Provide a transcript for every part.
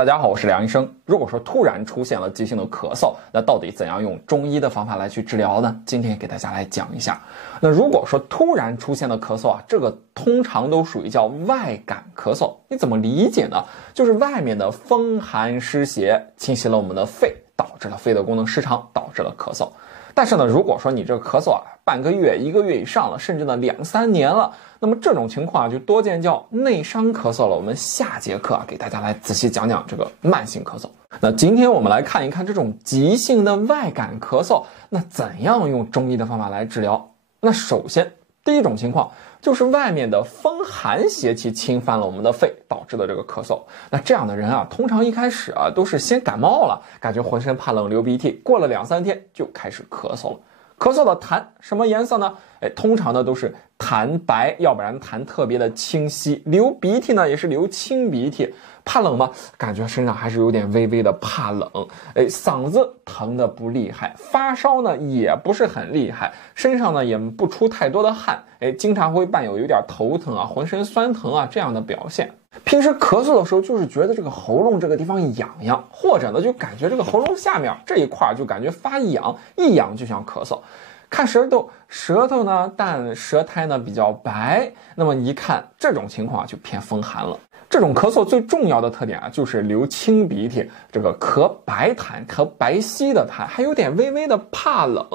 大家好，我是梁医生。如果说突然出现了急性的咳嗽，那到底怎样用中医的方法来去治疗呢？今天给大家来讲一下。那如果说突然出现的咳嗽啊，这个通常都属于叫外感咳嗽。你怎么理解呢？就是外面的风寒湿邪侵袭了我们的肺，导致了肺的功能失常，导致了咳嗽。但是呢，如果说你这个咳嗽啊，半个月、1个月以上了，甚至呢2-3年了，那么这种情况啊，就多见叫内伤咳嗽了。我们下节课啊，给大家来仔细讲讲这个慢性咳嗽。那今天我们来看一看这种急性的外感咳嗽，那怎样用中医的方法来治疗？那首先，第一种情况就是外面的风寒邪气侵犯了我们的肺，导致的这个咳嗽。那这样的人啊，通常一开始啊都是先感冒了，感觉浑身怕冷、流鼻涕，过了2-3天就开始咳嗽了。咳嗽的痰什么颜色呢？通常呢都是痰白，要不然痰特别的清晰。流鼻涕呢也是流清鼻涕。怕冷吗？感觉身上还是有点微微的怕冷。嗓子疼的不厉害，发烧呢也不是很厉害，身上呢也不出太多的汗。经常会伴有点头疼啊、浑身酸疼啊这样的表现。平时咳嗽的时候，就是觉得这个喉咙这个地方痒痒，或者呢就感觉这个喉咙下面这一块就感觉发痒，一痒就像咳嗽。看舌头呢淡，舌苔呢比较白，那么一看这种情况就偏风寒了。这种咳嗽最重要的特点啊，就是流清鼻涕，这个咳白痰，咳白稀的痰，还有点微微的怕冷，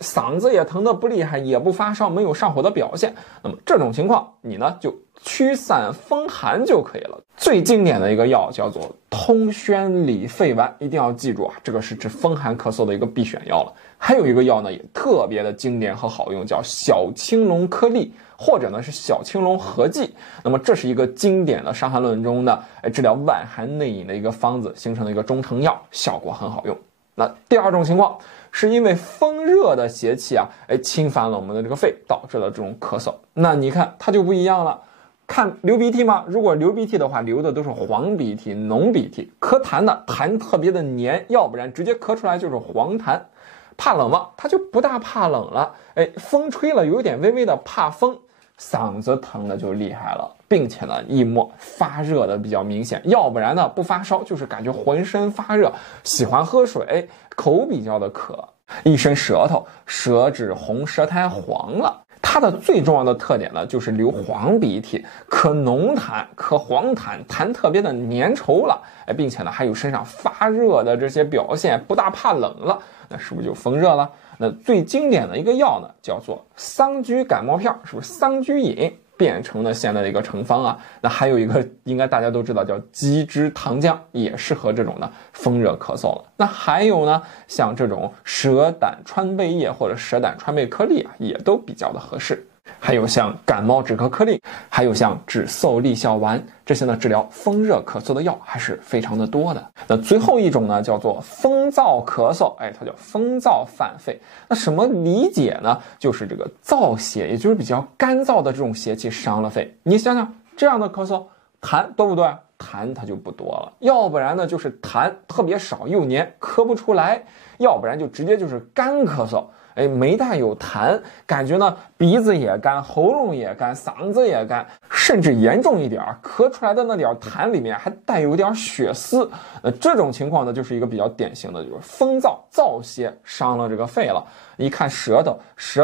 嗓子也疼得不厉害，也不发烧，没有上火的表现。那么这种情况，你呢就驱散风寒就可以了。最经典的一个药叫做通宣理肺丸，一定要记住啊，这个是治风寒咳嗽的一个必选药了。还有一个药呢，也特别的经典和好用，叫小青龙颗粒，或者呢是小青龙合剂。那么这是一个经典的《伤寒论》中的治疗外寒内饮的一个方子形成的一个中成药，效果很好用。那第二种情况是因为风热的邪气啊，侵犯了我们的这个肺，导致了这种咳嗽。那你看它就不一样了。看流鼻涕吗？如果流鼻涕的话，流的都是黄鼻涕、浓鼻涕。咳痰的痰特别的黏，要不然直接咳出来就是黄痰。怕冷吗？他就不大怕冷了。风吹了有点微微的怕风，嗓子疼的就厉害了，并且呢一摸发热的比较明显，要不然呢不发烧，就是感觉浑身发热，喜欢喝水，口比较的渴，一伸舌头，舌质红，舌苔黄了。它的最重要的特点呢，就是流黄鼻涕，咳浓痰，咳黄痰，痰特别的粘稠了，并且呢还有身上发热的这些表现，不大怕冷了，那是不是就风热了？那最经典的一个药呢，叫做桑菊感冒片，是不是桑菊饮变成了现在的一个成方啊？那还有一个应该大家都知道叫鸡汁糖浆，也适合这种的风热咳嗽了。那还有呢，像这种蛇胆川贝叶或者蛇胆川贝颗粒啊，也都比较的合适。还有像感冒止咳颗粒，还有像止嗽利效丸，这些呢治疗风热咳嗽的药还是非常的多的。那最后一种呢叫做风燥咳嗽，它叫风燥犯肺。那什么理解呢？就是这个燥邪，也就是比较干燥的这种邪气伤了肺。你想想这样的咳嗽，痰多不多呀？痰它就不多了，要不然呢就是痰特别少又黏，咳不出来，要不然就直接就是干咳嗽。没带有痰，感觉呢鼻子也干，喉咙也干，嗓子也干，甚至严重一点，咳出来的那点痰里面还带有点血丝。这种情况呢，就是一个比较典型的，就是风燥邪伤了这个肺了。一看舌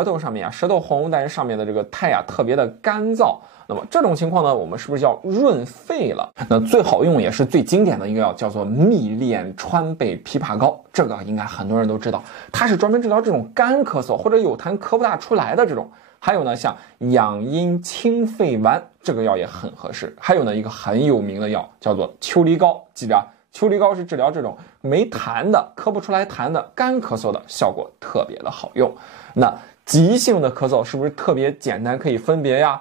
头上面啊，舌头红，但是上面的这个苔啊特别的干燥。那么这种情况呢，我们是不是要润肺了？那最好用也是最经典的一个药，叫做蜜炼川贝枇杷膏。这个应该很多人都知道，它是专门治疗这种干咳嗽或者有痰咳不大出来的这种。还有呢，像养阴清肺丸，这个药也很合适。还有呢，一个很有名的药叫做秋梨膏，记着啊，秋梨膏是治疗这种没痰的、咳不出来痰的干咳嗽的，效果特别的好用。那急性的咳嗽是不是特别简单可以分别呀？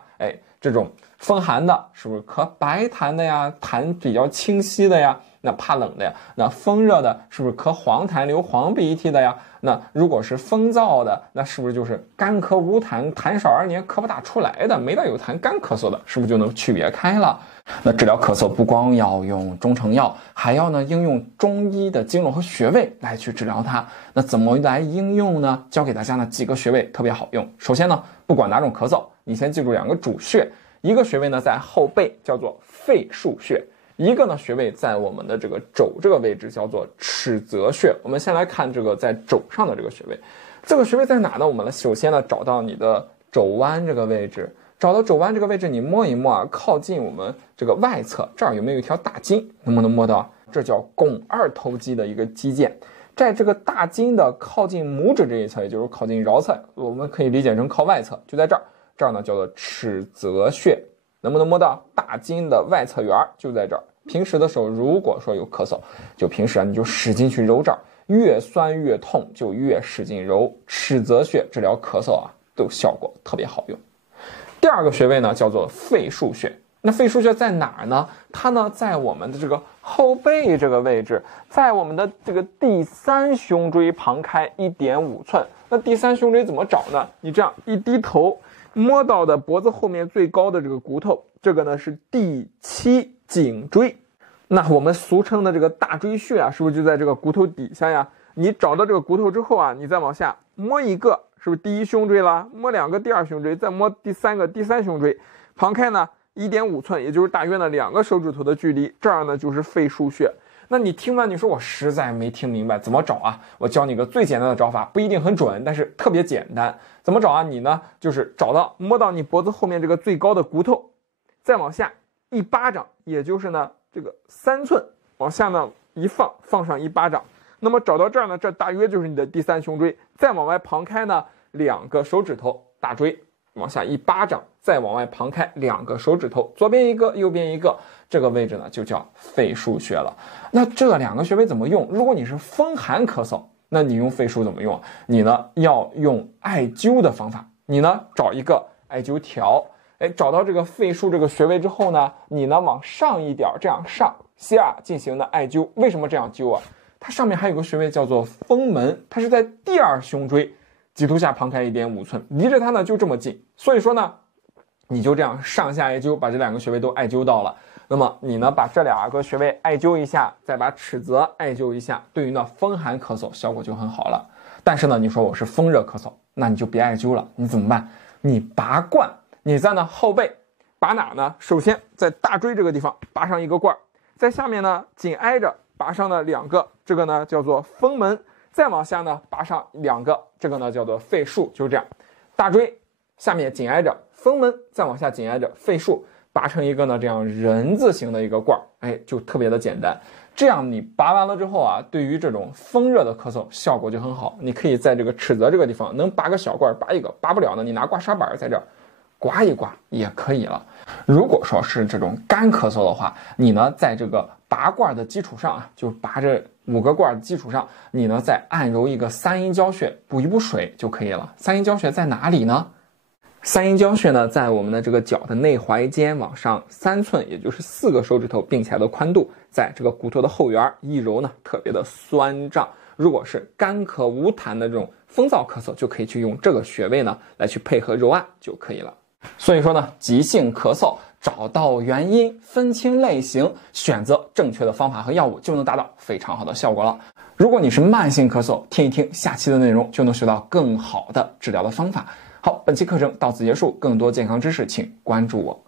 这种风寒的是不是咳白痰的呀，痰比较清晰的呀？那怕冷的呀？那风热的是不是咳黄痰流黄鼻涕的呀？那如果是风燥的，那是不是就是干咳无痰，痰少而黏，咳不大出来的，没带有痰干咳嗽的，是不是就能区别开了？那治疗咳嗽不光要用中成药，还要呢应用中医的经络和穴位来去治疗它。那怎么来应用呢？教给大家呢几个穴位特别好用。首先呢，不管哪种咳嗽，你先记住2个主穴，一个穴位呢在后背，叫做肺腧穴；一个呢穴位在我们的这个肘这个位置，叫做尺泽穴。我们先来看这个在肘上的这个穴位，这个穴位在哪呢？我们首先呢找到你的肘弯这个位置，找到肘弯这个位置，你摸一摸啊，靠近我们这个外侧，这儿有没有一条大筋？能不能摸到？这叫肱二头肌的一个肌腱。在这个大筋的靠近拇指这一侧，也就是靠近桡侧，我们可以理解成靠外侧，就在这儿。这儿呢叫做尺泽穴，能不能摸到？大筋的外侧缘就在这儿。平时的时候，如果说有咳嗽，就平时啊你就使劲去揉这儿，越酸越痛就越使劲揉。尺泽穴治疗咳嗽啊，都效果特别好用。第二个穴位呢叫做肺腧穴。那肺腧穴在哪儿呢？它呢在我们的这个后背这个位置，在我们的这个第三胸椎旁开 1.5 寸。那第三胸椎怎么找呢？你这样一低头，摸到的脖子后面最高的这个骨头，这个呢是第7颈椎。那我们俗称的这个大椎穴啊，是不是就在这个骨头底下呀？你找到这个骨头之后啊，你再往下摸一个，是不是第1胸椎啦？摸2个第2胸椎，再摸第3个第3胸椎，旁开呢1.5寸，也就是大约呢2个手指头的距离，这儿呢就是肺腧穴。那你听完你说我实在没听明白，怎么找啊？我教你个最简单的找法，不一定很准，但是特别简单。怎么找啊？你呢就是找到摸到你脖子后面这个最高的骨头，再往下1巴掌，也就是呢这个3寸，往下呢一放，放上1巴掌。那么找到这儿呢，这大约就是你的第3胸椎。再往外旁开呢2个手指头，大椎往下1巴掌，再往外旁开2个手指头，左边一个，右边一个，这个位置呢就叫肺腧穴了。那这2个穴位怎么用？如果你是风寒咳嗽，那你用肺腧怎么用？你呢要用艾灸的方法，你呢找一个艾灸条，找到这个肺腧这个穴位之后呢，你呢往上一点，这样上下进行的艾灸。为什么这样灸啊？它上面还有个穴位叫做风门，它是在第2胸椎棘突下旁开 1.5 寸，离着它呢就这么近，所以说呢你就这样上下艾灸，把这2个穴位都艾灸到了。那么你呢把这2个穴位艾灸一下，再把尺泽艾灸一下，对于呢风寒咳嗽效果就很好了。但是呢你说我是风热咳嗽，那你就别艾灸了，你怎么办？你拔罐，你在呢后背拔哪呢？首先在大椎这个地方拔上1个罐，在下面呢紧挨着拔上了2个，这个呢叫做风门，再往下呢拔上2个，这个呢叫做肺腧，就是这样。大椎下面紧挨着风门，再往下紧挨着肺腧，拔成一个呢这样人字形的一个罐，就特别的简单。这样你拔完了之后啊，对于这种风热的咳嗽效果就很好。你可以在这个尺泽这个地方能拔个小罐拔一个，拔不了呢你拿刮痧板在这儿刮一刮也可以了。如果说是这种干咳嗽的话，你呢在这个拔罐的基础上啊，就拔这5个罐的基础上，你呢再按揉一个三阴交穴，补一补水就可以了。三阴交穴在哪里呢？三阴交穴呢在我们的这个脚的内踝尖往上3寸，也就是4个手指头并起来的宽度，在这个骨头的后缘一揉呢特别的酸胀。如果是干咳无痰的这种风燥咳嗽，就可以去用这个穴位呢来去配合揉按就可以了。所以说呢，急性咳嗽找到原因，分清类型，选择正确的方法和药物，就能达到非常好的效果了。如果你是慢性咳嗽，听一听下期的内容，就能学到更好的治疗的方法。好，本期课程到此结束，更多健康知识请关注我。